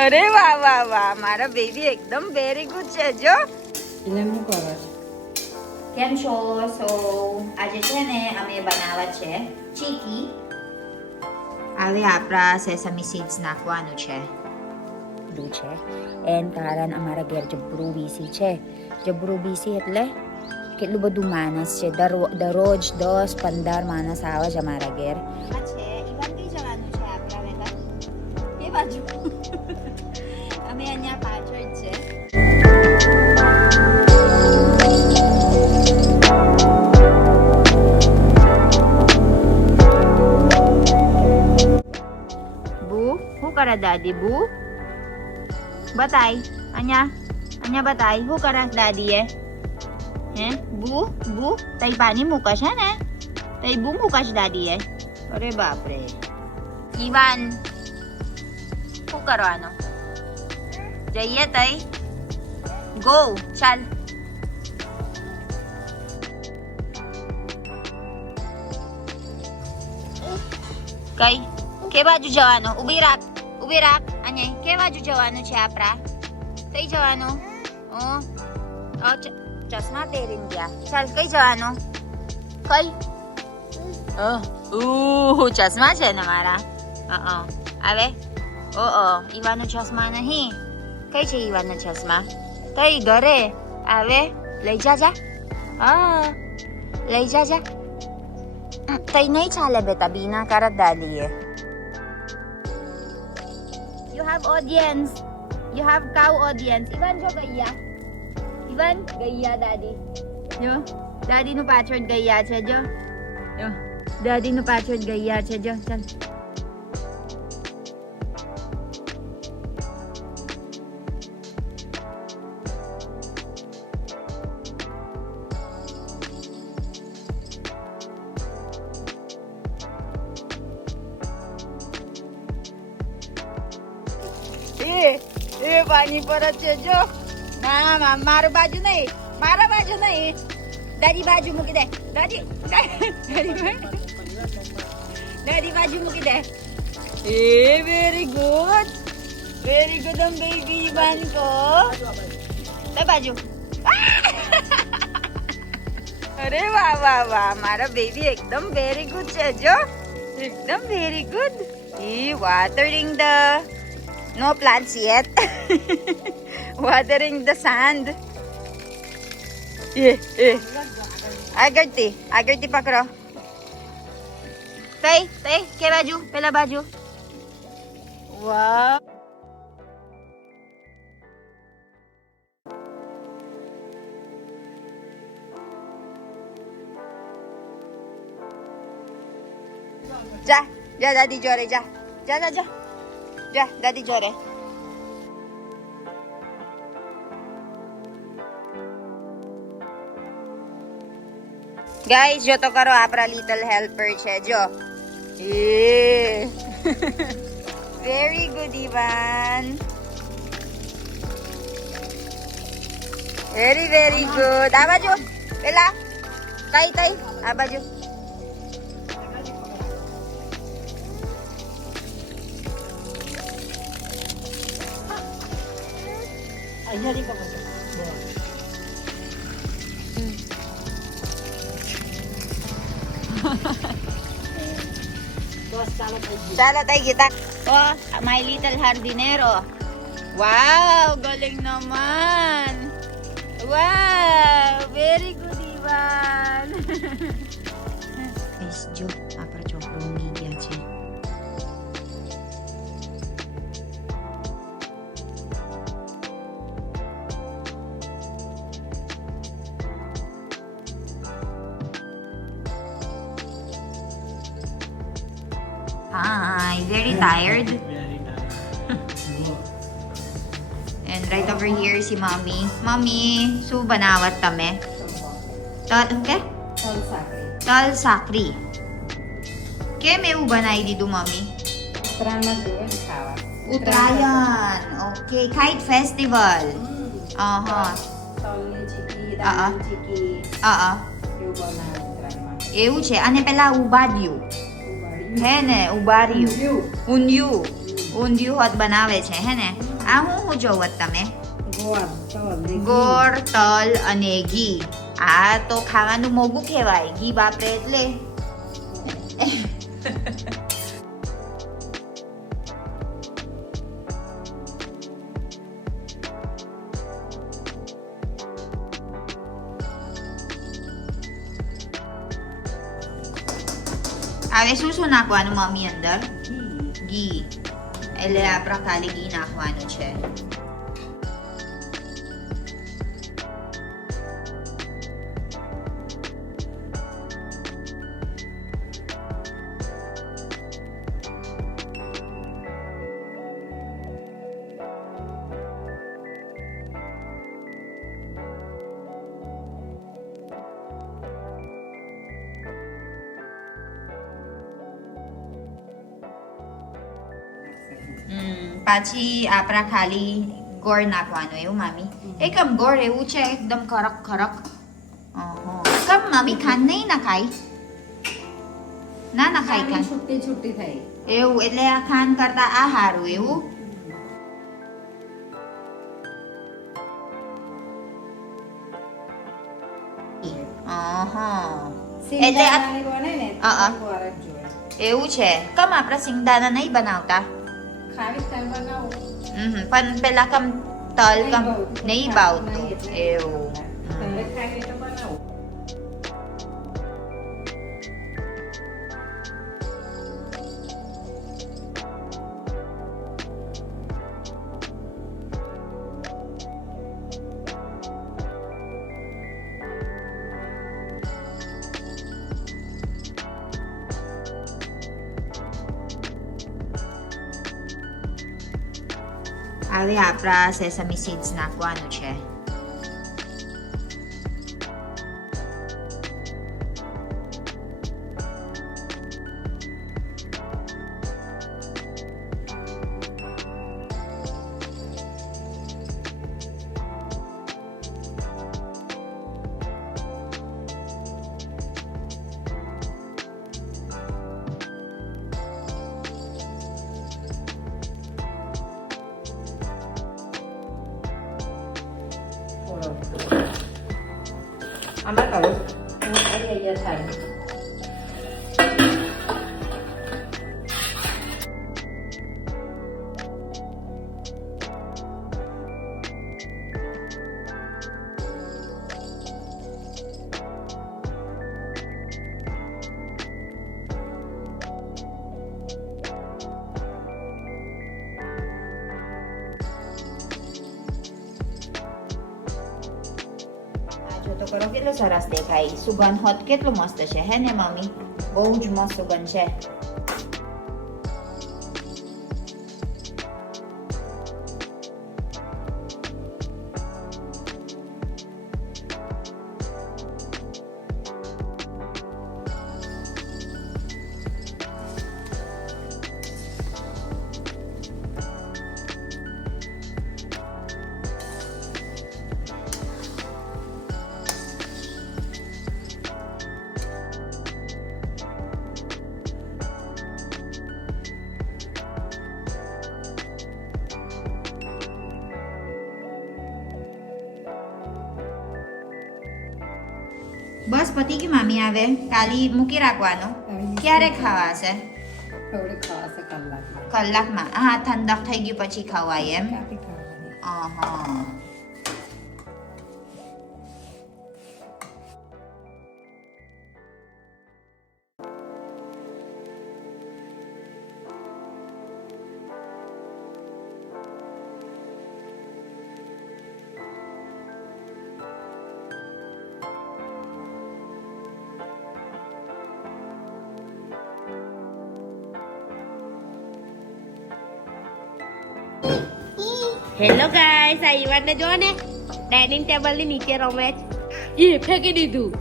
અરે વાહ વાહ વાહ, મારા બેબી એકદમ વેરી ગુડ છે જો. એટલે હું કરો કેમ છો? સો આજે છે ને અમે બનાવવા છે ચીકી. હવે આપણા સેસમી સીડ્સ નાખવાનું છે. એન કારણ અમારા ઘેર જબરું બીસી છે. જબરું બીસી એટલે કેટલું બધું માણસ છે. દરરોજ 10-15 માણસ આવે છે અમારા ઘેર. છે ઈવન કઈ જવાનું છે આપણા વેલા એ બાજુ અમે અહીંયા પાછળ જ છે. બુ શું કરે દાદી? બુ બતાય અહીંયા બતાય શું કરે દાદીએ? હે બુ બુ તઈ પાણી મૂકશ હે ને? તઈ બુ મૂકશ દાદીએ? અરે બાપરે. ઈવાન શું કરવાનો? જઈએ તઈ ગો ચાલ. કઈ કે બાજુ જવાનું? ઊભી રાખ અને કે બાજુ જવાનું છે આપડા? કઈ જવાનું? ચશ્મા પહેરીને ગયા. ચાલ કઈ જવાનું? કઈ ચશ્મા છે ને મારા? આવે ઈવાનો ચશ્મા નહીં. કઈ છે ઈવાનો ચશ્મા? કઈ ઘરે આવે લઈ જા. લઈ જા. તઈ નહીં ચાલે બેટા, બીના કરત દાદીએ. You have audience. You have cow audience. Ivan જો ગૈયા. Ivan ગૈયા દાદી. જો દાદી નું પાછળ ગૈયા છે જો. દાદી નું પાછળ ગૈયા છે જો. ચાલ. એ પાણી પર જ છે જો. ના મારું બાજુ નહીં, મારા બાજુ નહીં. દાદી બાજુ મૂકી દે. દાદી બાજુ મૂકી દે. એ વેરી ગુડ બેબી બાનકો. તે બાજુ. અરે વાહ વાહ વાહ, મારા બેબી એકદમ વેરી ગુડ છે જો. એકદમ very good. Watering the no plants yet. Watering the sand. આગળથી પકડો. તઈ કે બાજુ? પેલા બાજુ. વાહ. જા દાદી જોરે જા દાદી જોરે. ગાઈસ જો તો કરો, આપણા લિટલ હેલ્પર છે જો. Very good Evan. Very good. આ બાજુ પેલા તઈ આ બાજુ. ચાલો tayo kita. Oh, my little hardinero. Wow, galing naman. Wow, very good Ivan. Guys, jo, આપણા છોકરો ઊંઘી ગયા છે. Hi, very tired. And right over here si Mommy. Mommy, શું બનાવત તમે? તલ સાકરી. કેમ એવું બનાવી દીધું mummy? Uttarayan. Okay, kite festival. એવું છે. અને પેલા ઉબાડ્યું હે ને, ઉબાડ્યું ઊંધિયું હોત બનાવે છે હે ને. આ હું જોવત તમે ગોળ તલ અને ઘી. આ તો ખાવાનું મોંઘું કહેવાય, ઘી વાપરે એટલે. હવે શું નાખવાનું મમ્મી અંદર? ઘી. એટલે આપણે ખાલી ઘી નાખવાનું છે. પાછી આપણા ખાલી ગોળ નાખવાનું એવું મામી? એકદમ ગોળ એવું છે એકદમ કડક કડક. કમ મમ્મી ખાંડ નહીં નખાય? ના નખાય ખાંડ? છૂટી છૂટી થાય એવું, એટલે આ ખાંડ કરતા આ હારું એવું. એટલે એવું છે. કમ આપણે સિંગદાણા નહીં બનાવતા? પણ પેલા કમ તલ કમ નહીં ભાવતું એવું. હવે આપણા સેસમી સીડ્સ નાખવાનું છે. આમાં કરું અહીંયા થાય. તો કરો કેટલો સરસ દેખાય. સુગંધ હોત કેટલું મસ્ત છે હે ને મમ્મી? બહુ જ મસ્ત સુગંધ છે. બસ પતી ગયું મામી. આવે કાલી મૂકી રાખવાનો. ક્યારે ખાવાશે? થોડી ખાવાશે કલાકમાં. કલાકમાં? હા, ઠંડક થઈ ગયું પછી ખવાય એમ. હા. હેલો ગાઈસ, આ ઈવાનને જો ને ડાઇનિંગ ટેબલ ની નીચે રમે છે. એ ફેંકી દીધું.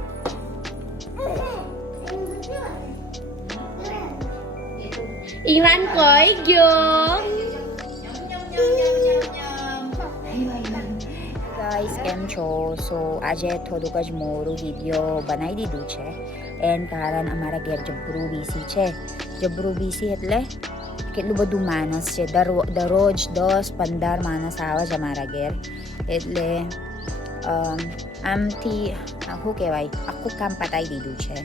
ઈવાન કઈ ગયો? ગાઈસ કેમ છો? સો આજે થોડુંક જ મોડું વિડીયો બનાવી દીધું છે. એન કારણ અમારા ઘેર જબરું બીસી છે. જબરું બીસી એટલે કેટલું બધું માણસ છે. દરરોજ 10-15 માણસ આવે છે અમારા ઘેર. એટલે આમથી શું કહેવાય, આખું કામ પતાવી દીધું છે.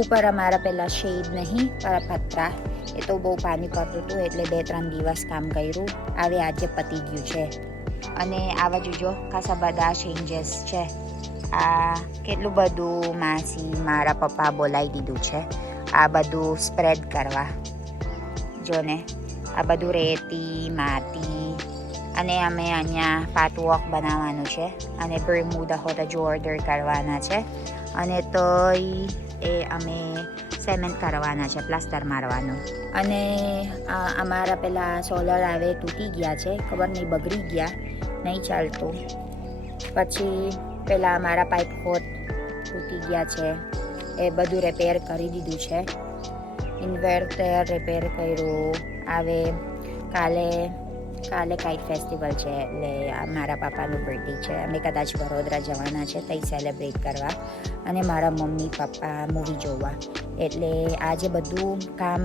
ઉપર અમારા પહેલાં શેડ નહીં પર પતરા, એ તો બહુ પાણી પડતું હતું એટલે 2-3 દિવસ કામ કર્યું. હવે આજે પતી ગયું છે. અને આ બાજુ જો ખાસા બધા ચેન્જીસ છે. આ કેટલું બધું માસી મારા પપ્પા બોલાવી દીધું છે આ બધું સ્પ્રેડ કરવા. જો ને આ બધું રેતી માટી, અને અમે અહીંયા પાટવોક બનાવવાનું છે અને બ્રિમુડા હોતા જો ઓર્ડર કરવાના છે. અને તો એ અમે સેમેન્ટ કરવાના છે, પ્લાસ્ટર મારવાનું. અને અમારા પેલા સોલર આવે તૂટી ગયા છે, ખબર નહીં બગડી ગયા, નહીં ચાલતું. પછી પેલા અમારા પાઇપ હોત તૂટી ગયા છે, એ બધું રિપેર કરી દીધું છે. ઇન્વર્ટર રિપેર કર્યું. આવે કાલે કાઇટ ફેસ્ટિવલ છે એટલે મારા પપ્પાનું બર્થડે છે. અમે કદાચ વડોદરા જવાના છે ત્યાં સેલિબ્રેટ કરવા, અને મારા મમ્મી પપ્પા મૂવી જોવા. એટલે આજે બધું કામ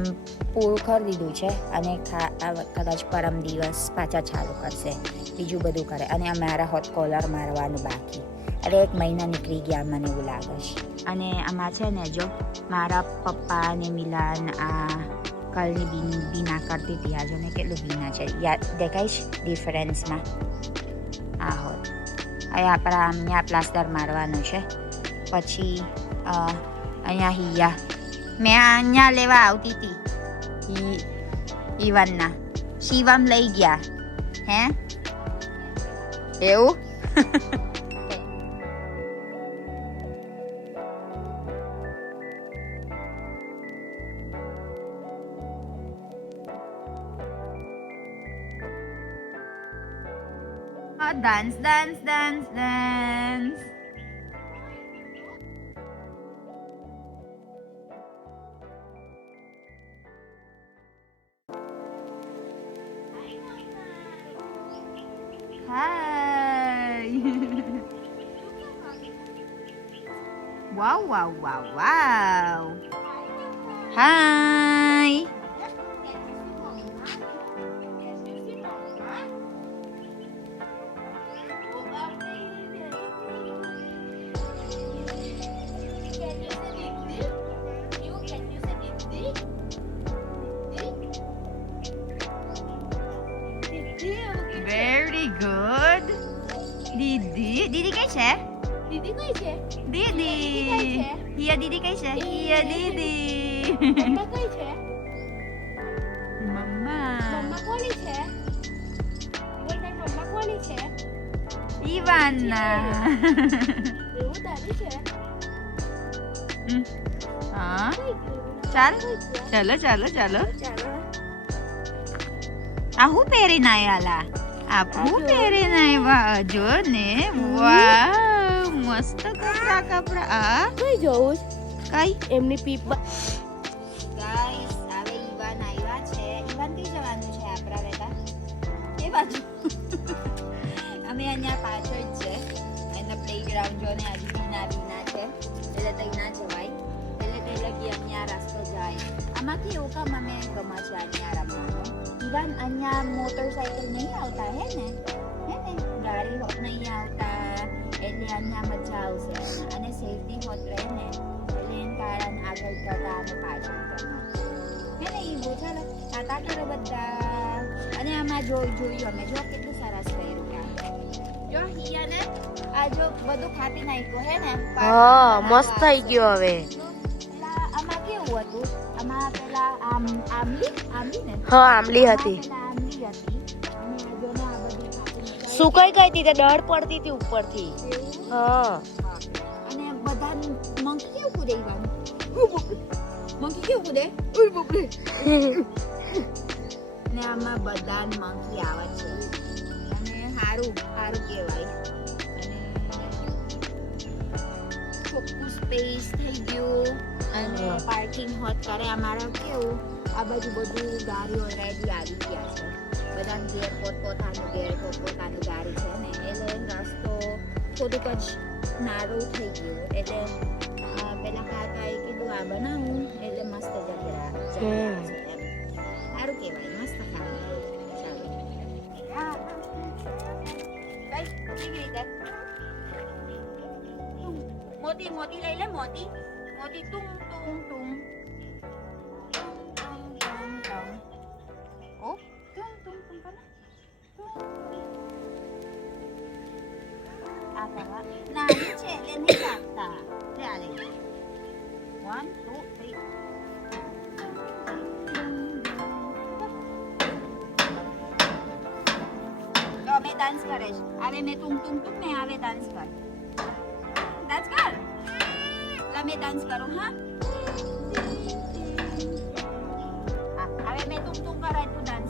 પૂરું કરી દીધું છે અને કદાચ પરમ દિવસ પાછા ચાલુ કરશે, બીજું બધું કરે. અને અમારા હોટ કોલર મારવાનું બાકી, એટલે 1 મહિના નીકળી ગયા મને એવું લાગે છે. અને આમાં છે ને જો મારા પપ્પા અને મિલાન આ કલની બીના કરતી હતી. આ જો ને કેટલું બીના છે, યાદ દેખાઈશ ડિફરન્સમાં. આ હોત અહીંયા આપણા અહીંયા પ્લાસ્ટર મારવાનું છે. પછી અહીંયા હિયા મેં અહીંયા લેવા આવતી હતી ઈવનના, શિવમ લઈ ગયા. હે એવું? Dance, dance, dance, dance. Hi. Wow, wow, wow, wow. Hi. Very good. Didi કઈ છે? દીદી કઈ છે? દીદી. હિયા દીદી કઈ છે? હિયા દીદી. મમ્મા કઈ છે? મમ્મા. મમ્મા કોની છે? ઈવન તારી મમ્મા કોની છે? ઈવાના. એવું તારી છે? હા કઈ ગયું? ચાલ કઈ ગયું? ચાલો ચાલો ચાલો. ચાલો. આ હું પહેરીને આવ્યા? આ હું પહેરીને આવ્યા? જો ને, વાવ મસ્ત કપડા. આ કઈ જવું કઈ એમની પીપ ગાઈસ હવે ઈવાન આવ્યા છે. ઈવાન કઈ જવાનું છે આપણા બેટા? એ બાજુ. અમે અહીંયા પાછળ જ છે એના પ્લેગ્રાઉન્ડ. જો ને આજે બીના છે એટલે તઈ ના જવાય, એટલે તે લગી અહીંયા રસ્તો જાય. આમાં કેવું કામ અમે ગમે છે અહીંયા રમવાનું. ઈવાન અહીંયા મોટરસાઇકલ નહીં આવતા હે ને ગાડી હોત નહીં આવતા, એટલે અહીંયા મજા આવશે અને સેફટી હોત રહે ને, એટલે એના કારણ આગળ કરતા અને પાછળ કરતા હે ને. એ બહુ ચાલો ખાતા કરો બધા. અને આમાં જોયું અમે જો કેટલું સરસ કર્યું કામ. જો હિયા ને આ જો બધું ખાતી નાખ્યું હે ને. હા મસ્ત થઈ ગયો હવે. પેલા આમાં કેવું હતું, આમાં પેલા આમલી ને હા આમલી હતી, આમલી હતી. અને આ જો ને આ બધી ખાતી સુકાઈ ગઈ હતી, તે દળ પડતી હતી ઉપરથી. હા અને બધા મંકી કેવું કૂદે ઈવાન? મંકી કેવું કૂદે? ને આમાં બધા મંકી આવે છે અને સારું કહેવાય. અને ચોખ્ખું સ્પેસ થઈ ગયું અને પાર્કિંગ હોત કરે. અમારા કેવું આ બાજુ બધું ગાડીઓ ઓલરેડી આવી ગયા છે. બધાને ઘેર પોતપોતાનું ગાડી છે ને, એટલે રસ્તો થોડુંક જ નારું થઈ ગયું. એટલે પેલા કાકાએ કીધું આ બનાવું એટલે મસ્ત જગ્યા છે એમ. સારું કહેવાય મસ્ત ખાવાનું. ચાલો હા કઈ કેવી રીતે મોતી મોતી લઈ લે મોતી મોતી તુમ તુમ તુમ તુમ તુમ તુમ ઓ તુમ તુમ તુમ કરના આ કરવા નાની છે એટલે નહીં લાગતા લે આ લઈ 1 2 3 તો મેં ડાન્સ કરે છે હવે મેં તુમ તુમ તુમ ને હવે ડાન્સ કર લા મેં ડાન્સ કરું હા હવે મેં તુમ તુમ કરાય તું ડાન્સ